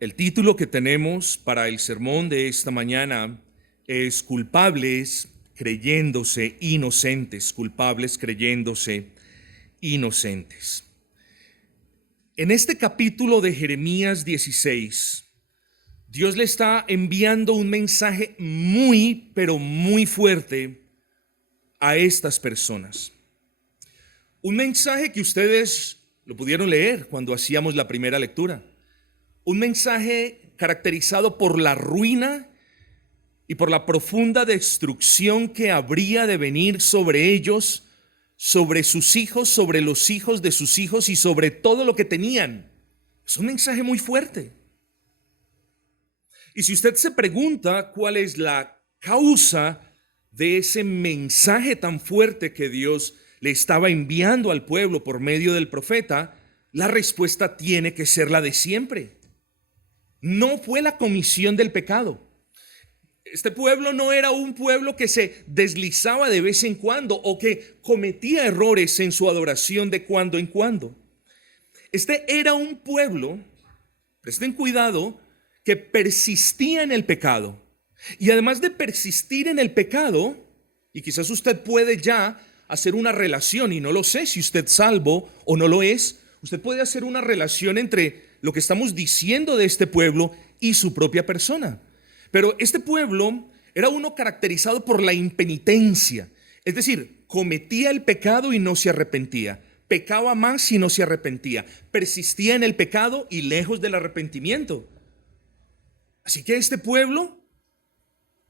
El título que tenemos para el sermón de esta mañana es Culpables creyéndose inocentes, culpables creyéndose inocentes. En este capítulo de Jeremías 16, Dios le está enviando un mensaje muy, pero muy fuerte a estas personas. Un mensaje que ustedes lo pudieron leer cuando hacíamos la primera lectura. Un mensaje caracterizado por la ruina y por la profunda destrucción que habría de venir sobre ellos, sobre sus hijos, sobre los hijos de sus hijos y sobre todo lo que tenían. Es un mensaje muy fuerte. Y si usted se pregunta cuál es la causa de ese mensaje tan fuerte que Dios le estaba enviando al pueblo por medio del profeta, la respuesta tiene que ser la de siempre. No fue la comisión del pecado. Este pueblo no era un pueblo que se deslizaba de vez en cuando o que cometía errores en su adoración de cuando en cuando. Este era un pueblo, presten cuidado, que persistía en el pecado. Y además de persistir en el pecado, y quizás usted puede ya hacer una relación, y no lo sé si usted es salvo o no lo es, usted puede hacer una relación entre lo que estamos diciendo de este pueblo y su propia persona. Pero este pueblo era uno caracterizado por la impenitencia, es decir, cometía el pecado y no se arrepentía, pecaba más y no se arrepentía, persistía en el pecado y lejos del arrepentimiento. Así que este pueblo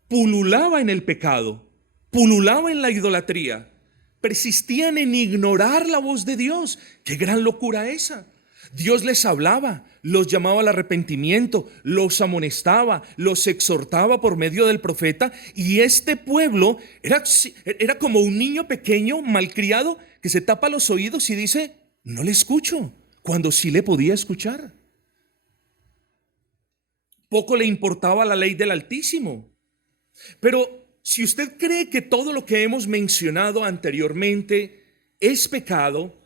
pululaba en el pecado, pululaba en la idolatría, persistían en ignorar la voz de Dios. ¡Qué gran locura esa! Dios les hablaba, los llamaba al arrepentimiento, los amonestaba, los exhortaba por medio del profeta, y este pueblo era como un niño pequeño malcriado que se tapa los oídos y dice: no le escucho, cuando sí le podía escuchar. Poco le importaba la ley del Altísimo. Pero si usted cree que todo lo que hemos mencionado anteriormente es pecado,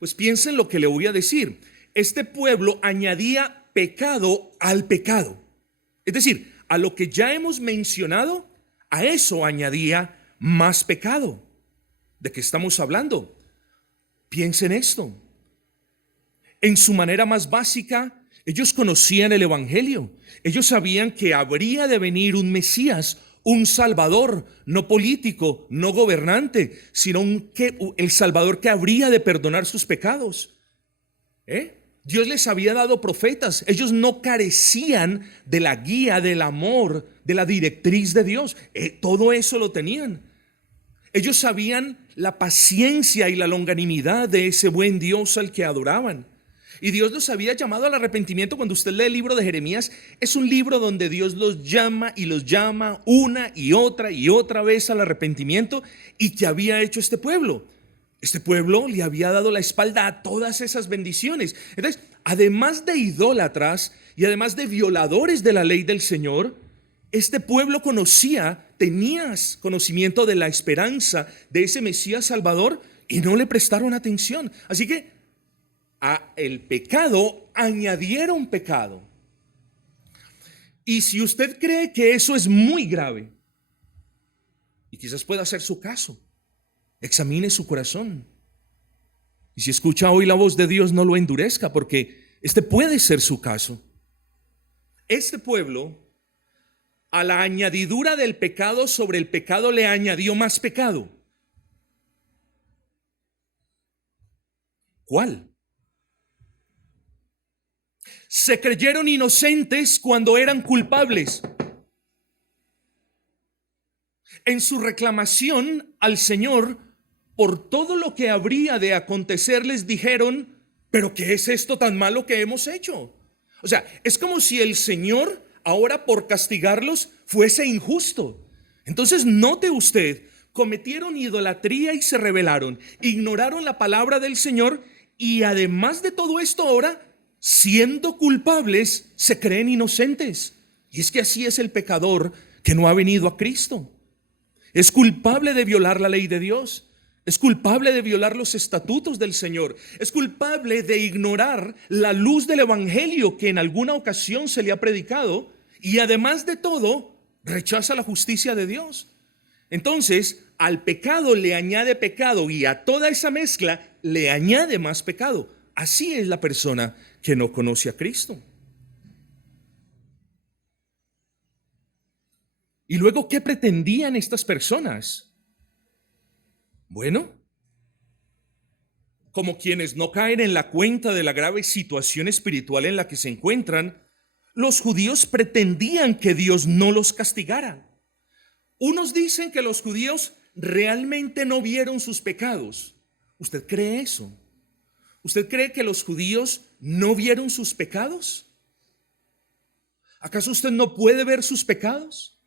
pues piense en lo que le voy a decir. Este pueblo añadía pecado al pecado. Es decir, a lo que ya hemos mencionado, a eso añadía más pecado. ¿De qué estamos hablando? Piensen en esto. En su manera más básica, ellos conocían el Evangelio. Ellos sabían que habría de venir un Mesías, un Salvador, no político, no gobernante, sino el Salvador que habría de perdonar sus pecados. Dios les había dado profetas. Ellos no carecían de la guía, del amor, de la directriz de Dios. Todo eso lo tenían. Ellos sabían la paciencia y la longanimidad de ese buen Dios al que adoraban. Y Dios los había llamado al arrepentimiento. Cuando usted lee el libro de Jeremías, es un libro donde Dios los llama una y otra vez al arrepentimiento. ¿Y qué había hecho este pueblo? Este pueblo le había dado la espalda a todas esas bendiciones. Entonces, además de idólatras y además de violadores de la ley del Señor, este pueblo tenía conocimiento de la esperanza de ese Mesías Salvador y no le prestaron atención. Así que a el pecado añadieron pecado. Y si usted cree que eso es muy grave, y quizás pueda ser su caso, examine su corazón. Y si escucha hoy la voz de Dios, no lo endurezca, porque este puede ser su caso. Este pueblo, a la añadidura del pecado sobre el pecado, le añadió más pecado. ¿Cuál? Se creyeron inocentes cuando eran culpables. En su reclamación al Señor por todo lo que habría de acontecerles, dijeron: ¿pero qué es esto tan malo que hemos hecho? O sea, es como si el Señor ahora, por castigarlos, fuese injusto. Entonces note usted, cometieron idolatría y se rebelaron, ignoraron la palabra del Señor, y además de todo esto ahora, siendo culpables, se creen inocentes. Y es que así es el pecador que no ha venido a Cristo. Es culpable de violar la ley de Dios. Es culpable de violar los estatutos del Señor. Es culpable de ignorar la luz del evangelio que en alguna ocasión se le ha predicado. Y además de todo, rechaza la justicia de Dios. Entonces, al pecado le añade pecado y a toda esa mezcla le añade más pecado. Así es la persona que no conoce a Cristo. Y luego, ¿qué pretendían estas personas? Bueno, como quienes no caen en la cuenta de la grave situación espiritual en la que se encuentran, los judíos pretendían que Dios no los castigara. Unos dicen que los judíos realmente no vieron sus pecados. ¿Usted cree eso? ¿Usted cree que los judíos no vieron sus pecados? ¿Acaso usted no puede ver sus pecados?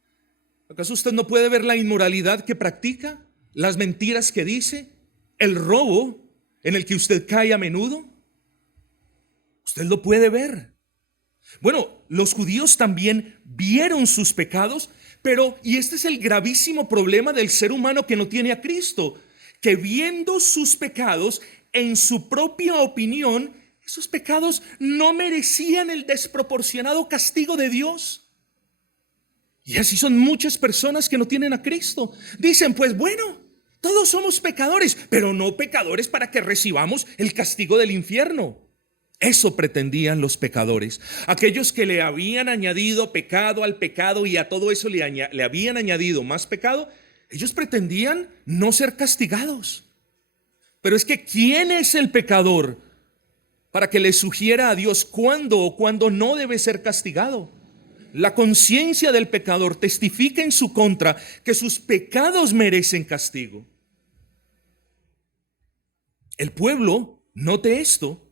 ¿Acaso usted no puede ver la inmoralidad que practica? ¿Las mentiras que dice? ¿El robo en el que usted cae a menudo? Usted lo puede ver. Bueno, los judíos también vieron sus pecados, pero, y este es el gravísimo problema del ser humano que no tiene a Cristo, que viendo sus pecados, en su propia opinión, esos pecados no merecían el desproporcionado castigo de Dios. Y así son muchas personas que no tienen a Cristo. Dicen, pues bueno, todos somos pecadores, pero no pecadores para que recibamos el castigo del infierno. Eso pretendían los pecadores. Aquellos que le habían añadido pecado al pecado y a todo eso le habían añadido más pecado, ellos pretendían no ser castigados. Pero es que ¿quién es el pecador para que le sugiera a Dios cuándo o cuándo no debe ser castigado? La conciencia del pecador testifica en su contra que sus pecados merecen castigo. El pueblo, note esto,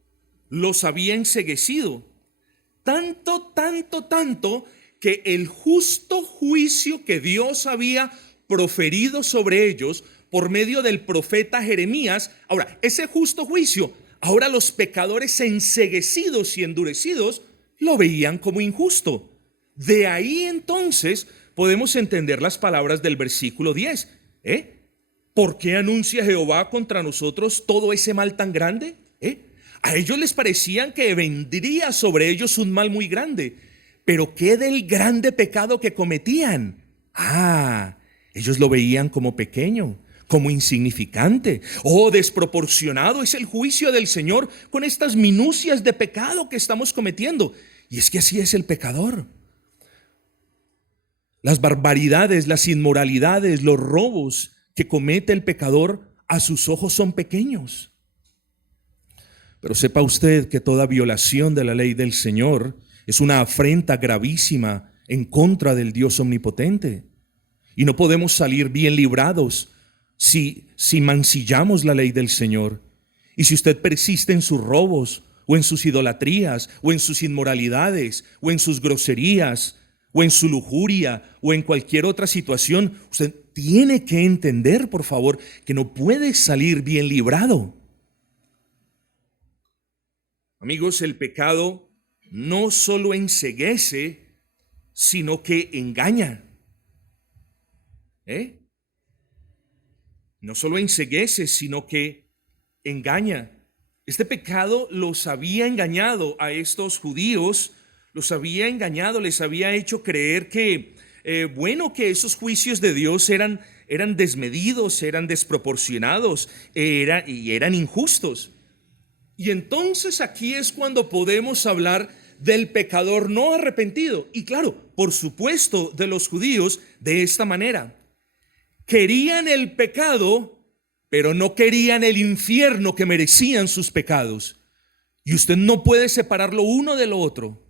los había enceguecido. Tanto que el justo juicio que Dios había proferido sobre ellos por medio del profeta Jeremías, ahora, ese justo juicio, ahora los pecadores enceguecidos y endurecidos lo veían como injusto. De ahí entonces podemos entender las palabras del versículo 10. ¿Por qué anuncia Jehová contra nosotros todo ese mal tan grande? A ellos les parecían que vendría sobre ellos un mal muy grande. Pero ¿qué del grande pecado que cometían? Ellos lo veían como pequeño, como insignificante. Desproporcionado es el juicio del Señor con estas minucias de pecado que estamos cometiendo. Y es que así es el pecador. Las barbaridades, las inmoralidades, los robos que comete el pecador a sus ojos son pequeños. Pero sepa usted que toda violación de la ley del Señor es una afrenta gravísima en contra del Dios omnipotente. Y no podemos salir bien librados si mancillamos la ley del Señor. Y si usted persiste en sus robos, o en sus idolatrías, o en sus inmoralidades, o en sus groserías, o en su lujuria, o en cualquier otra situación, usted tiene que entender, por favor, que no puede salir bien librado. Amigos, el pecado no solo enceguece, sino que engaña. No solo enceguece, sino que engaña. Este pecado los había engañado a estos judíos, los había engañado, les había hecho creer que, que esos juicios de Dios eran desmedidos, eran desproporcionados, y eran injustos. Y entonces aquí es cuando podemos hablar del pecador no arrepentido. Y claro, por supuesto, de los judíos de esta manera. Querían el pecado, pero no querían el infierno que merecían sus pecados. Y usted no puede separar lo uno de lo otro.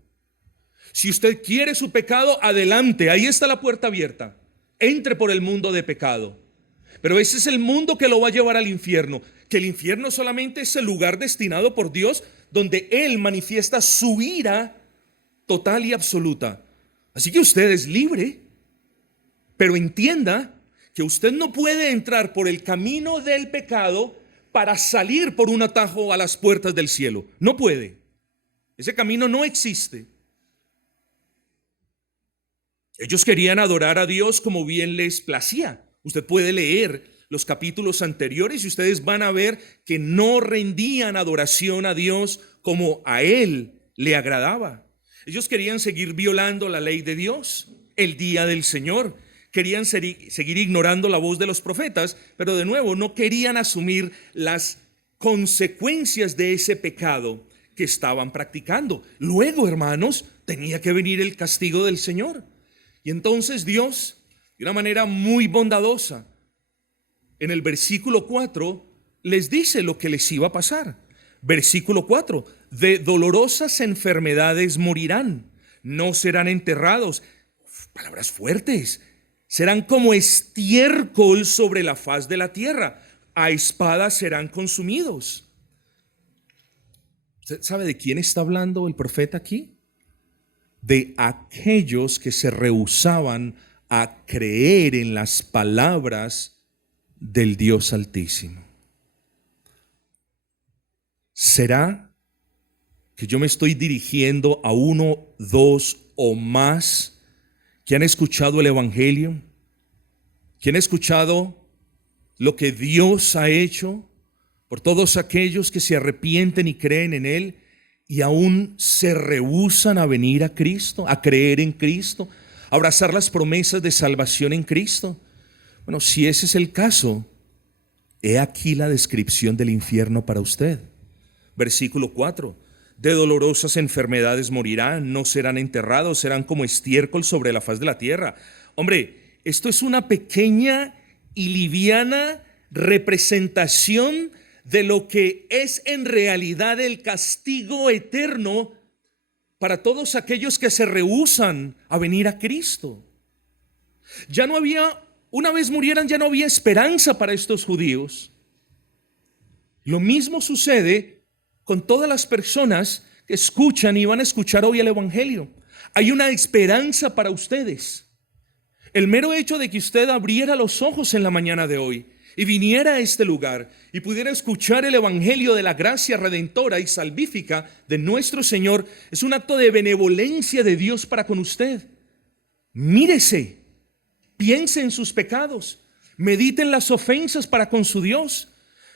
Si usted quiere su pecado, adelante, ahí está la puerta abierta. Entre por el mundo de pecado. Pero ese es el mundo que lo va a llevar al infierno. Que el infierno solamente es el lugar destinado por Dios donde Él manifiesta su ira total y absoluta. Así que usted es libre, pero entienda que usted no puede entrar por el camino del pecado para salir por un atajo a las puertas del cielo. No puede. Ese camino no existe. Ellos querían adorar a Dios como bien les placía. Usted puede leer los capítulos anteriores y ustedes van a ver que no rendían adoración a Dios como a Él le agradaba. Ellos querían seguir violando la ley de Dios, el día del Señor. Querían seguir ignorando la voz de los profetas, pero de nuevo no querían asumir las consecuencias de ese pecado que estaban practicando. Luego, hermanos, tenía que venir el castigo del Señor. Y entonces Dios, de una manera muy bondadosa, en el versículo 4, les dice lo que les iba a pasar. Versículo 4, de dolorosas enfermedades morirán, no serán enterrados. Palabras fuertes. Serán como estiércol sobre la faz de la tierra, a espada serán consumidos. ¿Usted sabe de quién está hablando el profeta aquí? De aquellos que se rehusaban a creer en las palabras del Dios Altísimo. ¿Será que yo me estoy dirigiendo a uno, dos o más que han escuchado el Evangelio, que han escuchado lo que Dios ha hecho por todos aquellos que se arrepienten y creen en Él y aún se rehúsan a venir a Cristo, a creer en Cristo, a abrazar las promesas de salvación en Cristo? Bueno, si ese es el caso, he aquí la descripción del infierno para usted. Versículo 4. De dolorosas enfermedades morirán, no serán enterrados, serán como estiércol sobre la faz de la tierra. Hombre, esto es una pequeña y liviana representación de lo que es en realidad el castigo eterno para todos aquellos que se rehúsan a venir a Cristo. Ya no había, una vez murieran, ya no había esperanza para estos judíos. Lo mismo sucede con todas las personas que escuchan y van a escuchar hoy el Evangelio. Hay una esperanza para ustedes. El mero hecho de que usted abriera los ojos en la mañana de hoy y viniera a este lugar y pudiera escuchar el Evangelio de la gracia redentora y salvífica de nuestro Señor es un acto de benevolencia de Dios para con usted. Mírese, piense en sus pecados, medite en las ofensas para con su Dios.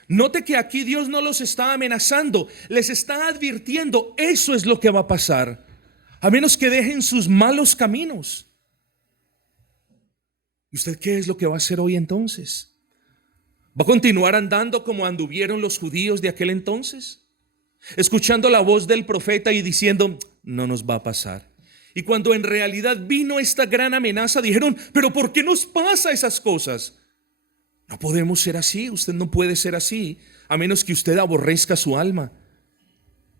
Note que aquí Dios no los está amenazando, les está advirtiendo, eso es lo que va a pasar, a menos que dejen sus malos caminos. ¿Y usted qué es lo que va a hacer hoy entonces? ¿Va a continuar andando como anduvieron los judíos de aquel entonces? Escuchando la voz del profeta y diciendo, no nos va a pasar. Y cuando en realidad vino esta gran amenaza, dijeron, pero ¿por qué nos pasa esas cosas? No podemos ser así, usted no puede ser así, a menos que usted aborrezca su alma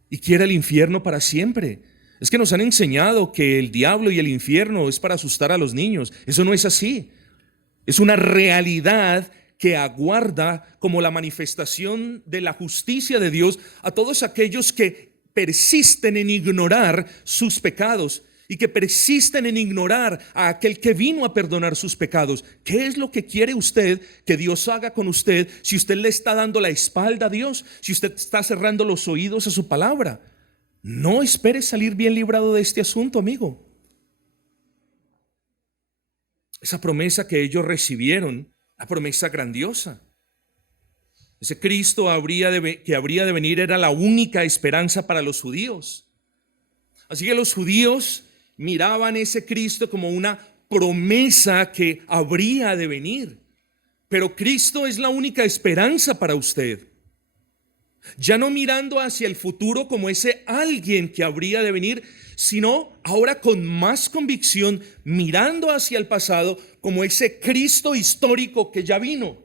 y quiera el infierno para siempre. Es que nos han enseñado que el diablo y el infierno es para asustar a los niños. Eso no es así. Es una realidad que aguarda como la manifestación de la justicia de Dios a todos aquellos que persisten en ignorar sus pecados y que persisten en ignorar a aquel que vino a perdonar sus pecados. ¿Qué es lo que quiere usted que Dios haga con usted si usted le está dando la espalda a Dios, si usted está cerrando los oídos a su palabra? No espere salir bien librado de este asunto, amigo. Esa promesa que ellos recibieron, la promesa grandiosa. Ese Cristo que habría de venir era la única esperanza para los judíos. Así que los judíos miraban ese Cristo como una promesa que habría de venir. Pero Cristo es la única esperanza para usted. Ya no mirando hacia el futuro como ese alguien que habría de venir, sino ahora con más convicción mirando hacia el pasado como ese Cristo histórico que ya vino.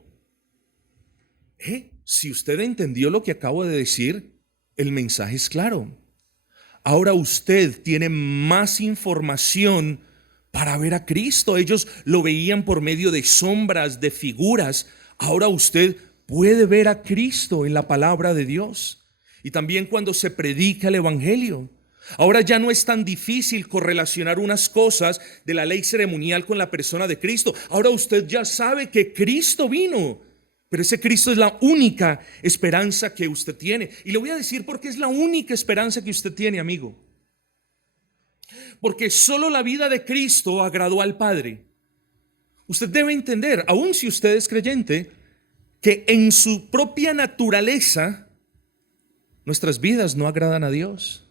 Si usted entendió lo que acabo de decir, el mensaje es claro. Ahora usted tiene más información para ver a Cristo. Ellos lo veían por medio de sombras, de figuras. Ahora usted puede ver a Cristo en la palabra de Dios y también cuando se predica el Evangelio. Ahora ya no es tan difícil correlacionar unas cosas de la ley ceremonial con la persona de Cristo. Ahora usted ya sabe que Cristo vino, pero ese Cristo es la única esperanza que usted tiene. Y le voy a decir por qué es la única esperanza que usted tiene, amigo. Porque solo la vida de Cristo agradó al Padre. Usted debe entender, aun si usted es creyente, que en su propia naturaleza nuestras vidas no agradan a Dios.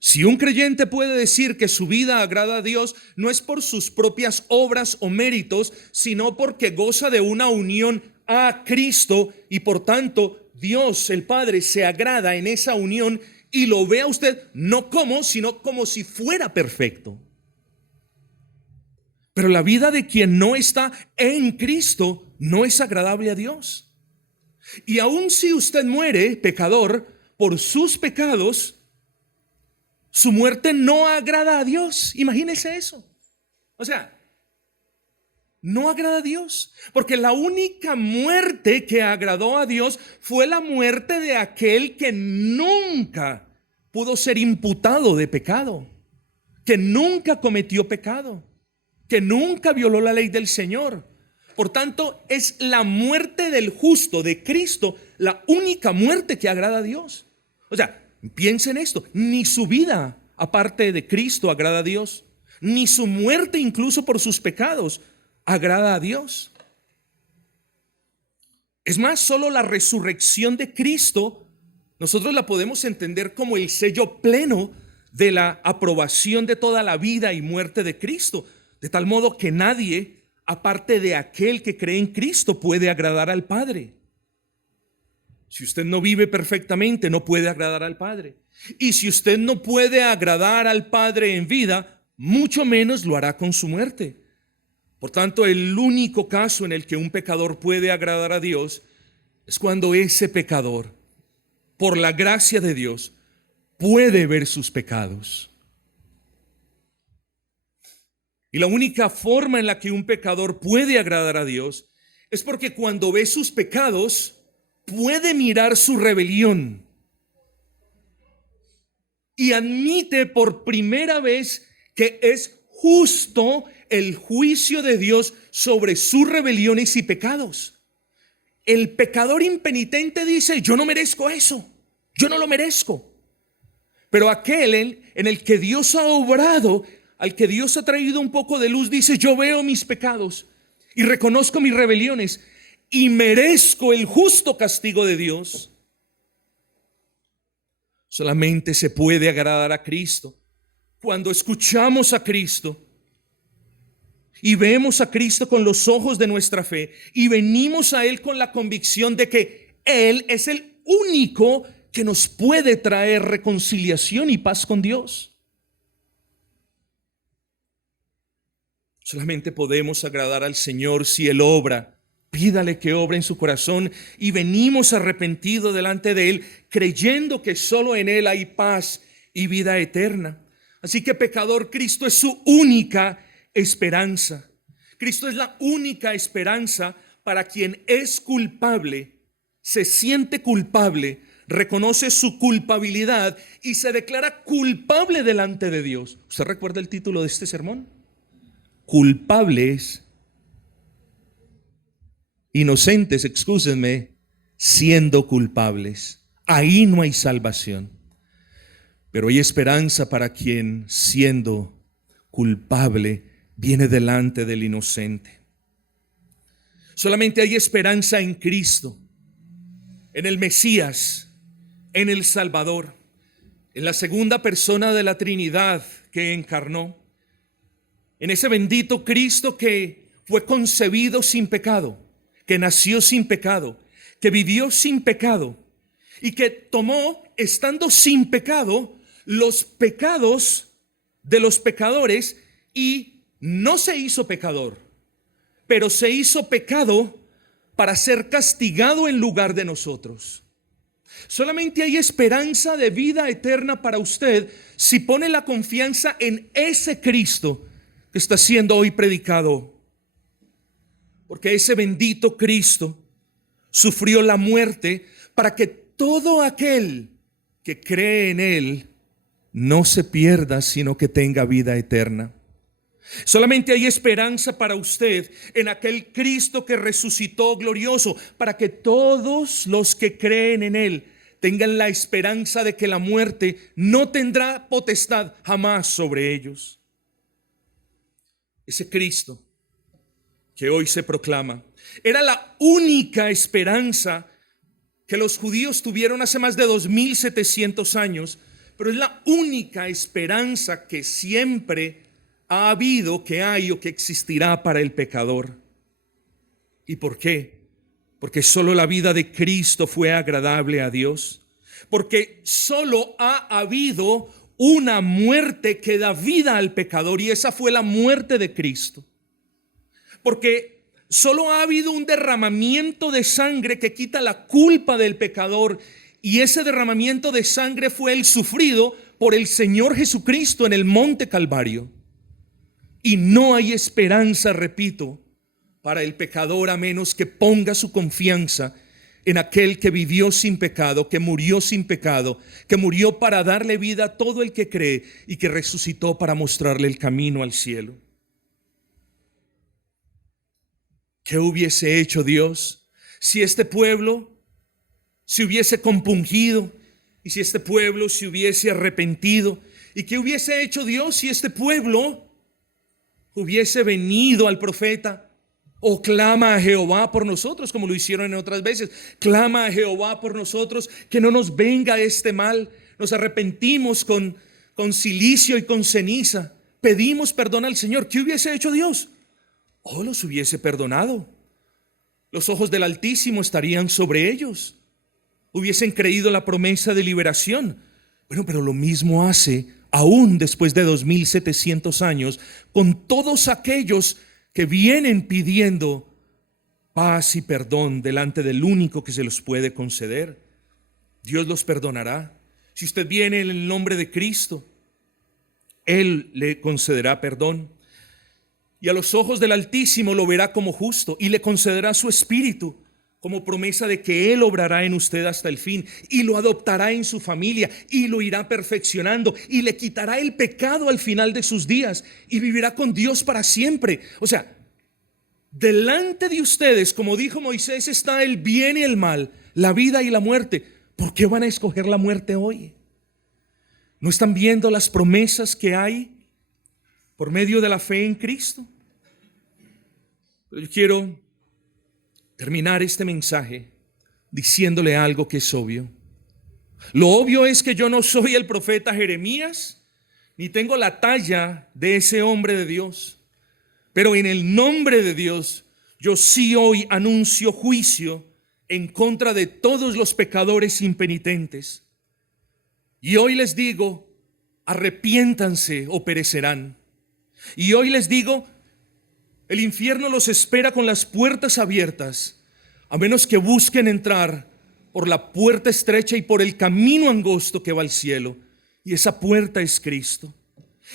Si un creyente puede decir que su vida agrada a Dios, no es por sus propias obras o méritos, sino porque goza de una unión a Cristo y por tanto Dios, el Padre, se agrada en esa unión y lo ve a usted no como, sino como si fuera perfecto. Pero la vida de quien no está en Cristo no es agradable a Dios. Y aun si usted muere pecador por sus pecados, su muerte no agrada a Dios. Imagínese eso. O sea, no agrada a Dios, porque la única muerte que agradó a Dios fue la muerte de aquel que nunca pudo ser imputado de pecado, que nunca cometió pecado, que nunca violó la ley del Señor. Por tanto, es la muerte del justo, de Cristo, la única muerte que agrada a Dios. O sea, piensen esto, ni su vida aparte de Cristo agrada a Dios, ni su muerte incluso por sus pecados agrada a Dios. Es más, solo la resurrección de Cristo nosotros la podemos entender como el sello pleno de la aprobación de toda la vida y muerte de Cristo, de tal modo que nadie, aparte de aquel que cree en Cristo, puede agradar al Padre. Si usted no vive perfectamente, no puede agradar al Padre. Y si usted no puede agradar al Padre en vida, mucho menos lo hará con su muerte. Por tanto, el único caso en el que un pecador puede agradar a Dios es cuando ese pecador, por la gracia de Dios, puede ver sus pecados. Y la única forma en la que un pecador puede agradar a Dios es porque cuando ve sus pecados, puede mirar su rebelión y admite por primera vez que es justo el juicio de Dios sobre sus rebeliones y pecados. El pecador impenitente dice: yo no merezco eso, yo no lo merezco. Pero aquel en el que Dios ha obrado, al que Dios ha traído un poco de luz, dice: yo veo mis pecados y reconozco mis rebeliones y merezco el justo castigo de Dios. Solamente se puede agradar a Cristo cuando escuchamos a Cristo y vemos a Cristo con los ojos de nuestra fe y venimos a Él con la convicción de que Él es el único que nos puede traer reconciliación y paz con Dios. Solamente podemos agradar al Señor si Él obra. Pídale que obre en su corazón y venimos arrepentidos delante de Él, creyendo que solo en Él hay paz y vida eterna. Así que, pecador, Cristo es su única esperanza. Cristo es la única esperanza para quien es culpable, se siente culpable, reconoce su culpabilidad y se declara culpable delante de Dios. ¿Usted recuerda el título de este sermón? Culpables, inocentes, excúsenme, siendo culpables. Ahí no hay salvación. Pero hay esperanza para quien, siendo culpable, viene delante del inocente. Solamente hay esperanza en Cristo, en el Mesías, en el Salvador, en la segunda persona de la Trinidad que encarnó, en ese bendito Cristo que fue concebido sin pecado, que nació sin pecado, que vivió sin pecado y que tomó, estando sin pecado, los pecados de los pecadores y no se hizo pecador, pero se hizo pecado para ser castigado en lugar de nosotros. Solamente hay esperanza de vida eterna para usted si pone la confianza en ese Cristo que está siendo hoy predicado. Porque ese bendito Cristo sufrió la muerte para que todo aquel que cree en Él no se pierda, sino que tenga vida eterna. Solamente hay esperanza para usted en aquel Cristo que resucitó glorioso, para que todos los que creen en Él tengan la esperanza de que la muerte no tendrá potestad jamás sobre ellos. Ese Cristo que hoy se proclama Era la única esperanza que los judíos tuvieron hace más de 2700 años, pero es la única esperanza que siempre ha habido, que hay o que existirá para el pecador. ¿Y por qué? Porque solo la vida de Cristo fue agradable a Dios. Porque solo ha habido una muerte que da vida al pecador, y esa fue la muerte de Cristo. Porque solo ha habido un derramamiento de sangre que quita la culpa del pecador, y ese derramamiento de sangre fue el sufrido por el Señor Jesucristo en el monte Calvario. Y no hay esperanza, repito, para el pecador a menos que ponga su confianza en aquel que vivió sin pecado, que murió sin pecado, que murió para darle vida a todo el que cree y que resucitó para mostrarle el camino al cielo. ¿Qué hubiese hecho Dios si este pueblo se hubiese compungido y si este pueblo se hubiese arrepentido? ¿Y qué hubiese hecho Dios si este pueblo hubiese venido al profeta? O clama a Jehová por nosotros, como lo hicieron en otras veces. Clama a Jehová por nosotros, que no nos venga este mal. Nos arrepentimos con cilicio y con ceniza. Pedimos perdón al Señor. ¿Qué hubiese hecho Dios? Los hubiese perdonado. Los ojos del Altísimo estarían sobre ellos. Hubiesen creído la promesa de liberación. Bueno, pero lo mismo hace aún después de 2700 años con todos aquellos que vienen pidiendo paz y perdón delante del único que se los puede conceder. Dios los perdonará. Si usted viene en el nombre de Cristo, Él le concederá perdón. Y a los ojos del Altísimo lo verá como justo y le concederá su espíritu como promesa de que Él obrará en usted hasta el fin y lo adoptará en su familia y lo irá perfeccionando y le quitará el pecado al final de sus días y vivirá con Dios para siempre. O sea, delante de ustedes, como dijo Moisés, está el bien y el mal, la vida y la muerte. ¿Por qué van a escoger la muerte hoy? ¿No están viendo las promesas que hay por medio de la fe en Cristo? Pero yo quiero terminar este mensaje diciéndole algo que es obvio. Lo obvio es que yo no soy el profeta Jeremías, ni tengo la talla de ese hombre de Dios. Pero en el nombre de Dios, yo sí hoy anuncio juicio en contra de todos los pecadores impenitentes. Y hoy les digo, arrepiéntanse o perecerán. Y hoy les digo, el infierno los espera con las puertas abiertas, a menos que busquen entrar por la puerta estrecha y por el camino angosto que va al cielo. Y esa puerta es Cristo.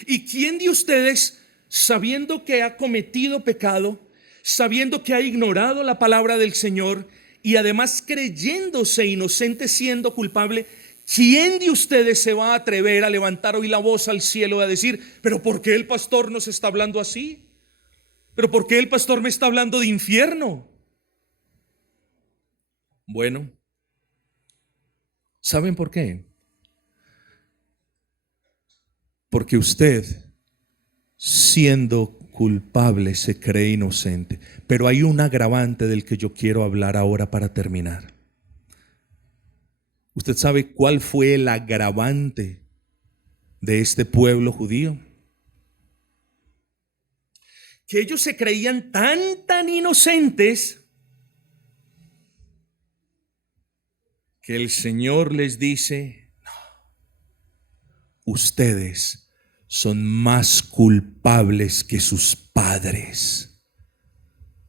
¿Y quién de ustedes, sabiendo que ha cometido pecado, sabiendo que ha ignorado la palabra del Señor y además creyéndose inocente siendo culpable, quién de ustedes se va a atrever a levantar hoy la voz al cielo y a decir, pero ¿por qué el pastor nos está hablando así? ¿Pero por qué el pastor me está hablando de infierno? Bueno, ¿saben por qué? Porque usted, siendo culpable, se cree inocente. Pero hay un agravante del que yo quiero hablar ahora para terminar. ¿Usted sabe cuál fue el agravante de este pueblo judío? Que ellos se creían tan inocentes que el Señor les dice, no, ustedes son más culpables que sus padres.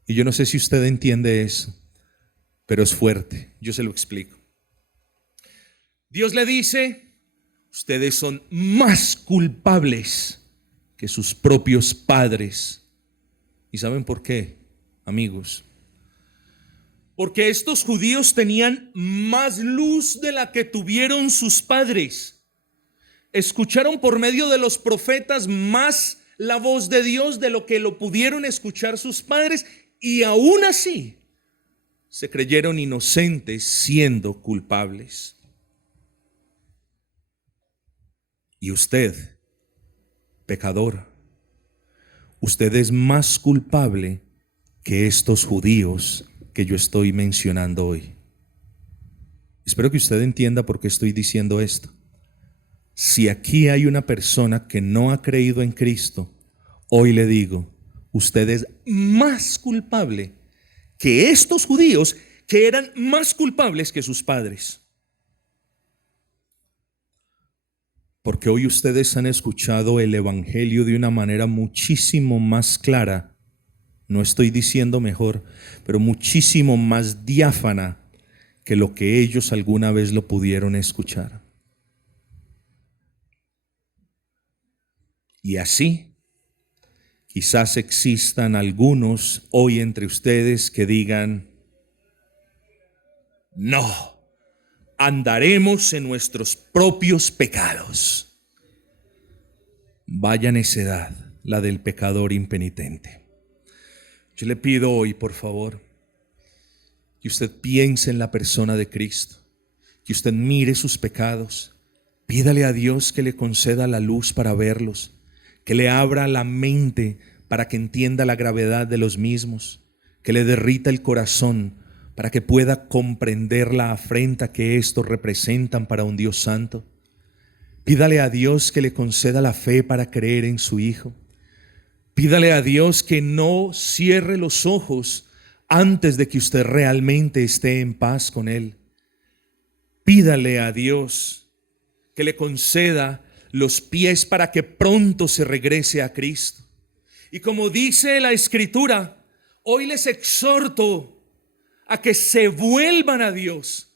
Y yo no sé si usted entiende eso, pero es fuerte. Yo se lo explico. Dios le dice, ustedes son más culpables que sus propios padres. ¿Y saben por qué, amigos? Porque estos judíos tenían más luz de la que tuvieron sus padres. Escucharon por medio de los profetas más la voz de Dios de lo que lo pudieron escuchar sus padres, y aún así se creyeron inocentes siendo culpables. Y usted, pecador, usted es más culpable que estos judíos que yo estoy mencionando hoy. Espero que usted entienda por qué estoy diciendo esto. Si aquí hay una persona que no ha creído en Cristo, hoy le digo, usted es más culpable que estos judíos que eran más culpables que sus padres. Porque hoy ustedes han escuchado el evangelio de una manera muchísimo más clara. No estoy diciendo mejor, pero muchísimo más diáfana que lo que ellos alguna vez lo pudieron escuchar. Y así, quizás existan algunos hoy entre ustedes que digan, no, andaremos en nuestros propios pecados. Vaya necedad la del pecador impenitente. Yo le pido hoy, por favor, que usted piense en la persona de Cristo, que usted mire sus pecados, pídale a Dios que le conceda la luz para verlos, que le abra la mente para que entienda la gravedad de los mismos, que le derrita el corazón para que pueda comprender la afrenta que estos representan para un Dios santo. Pídale a Dios que le conceda la fe para creer en su Hijo. Pídale a Dios que no cierre los ojos antes de que usted realmente esté en paz con Él. Pídale a Dios que le conceda los pies para que pronto se regrese a Cristo. Y como dice la Escritura, hoy les exhorto a que se vuelvan a Dios,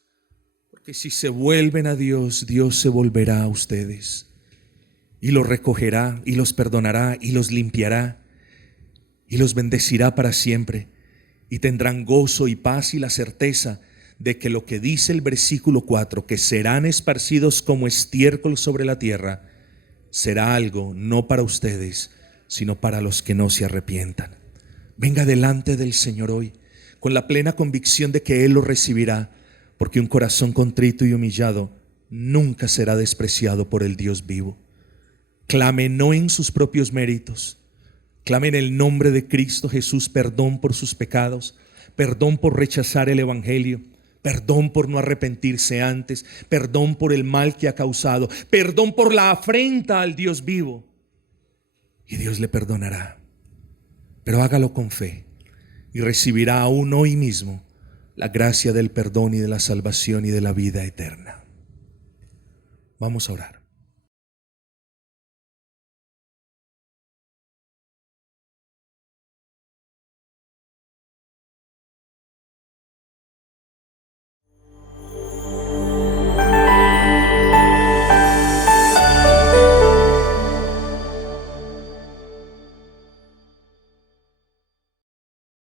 porque si se vuelven a Dios, Dios se volverá a ustedes y los recogerá y los perdonará y los limpiará y los bendecirá para siempre, y tendrán gozo y paz y la certeza de que lo que dice el versículo 4, que serán esparcidos como estiércol sobre la tierra, será algo no para ustedes, sino para los que no se arrepientan. Venga delante del Señor hoy con la plena convicción de que Él lo recibirá, porque un corazón contrito y humillado nunca será despreciado por el Dios vivo. Clame no en sus propios méritos, clame en el nombre de Cristo Jesús perdón por sus pecados, perdón por rechazar el evangelio, perdón por no arrepentirse antes, perdón por el mal que ha causado, perdón por la afrenta al Dios vivo, y Dios le perdonará. Pero hágalo con fe y recibirá aún hoy mismo la gracia del perdón y de la salvación y de la vida eterna. Vamos a orar.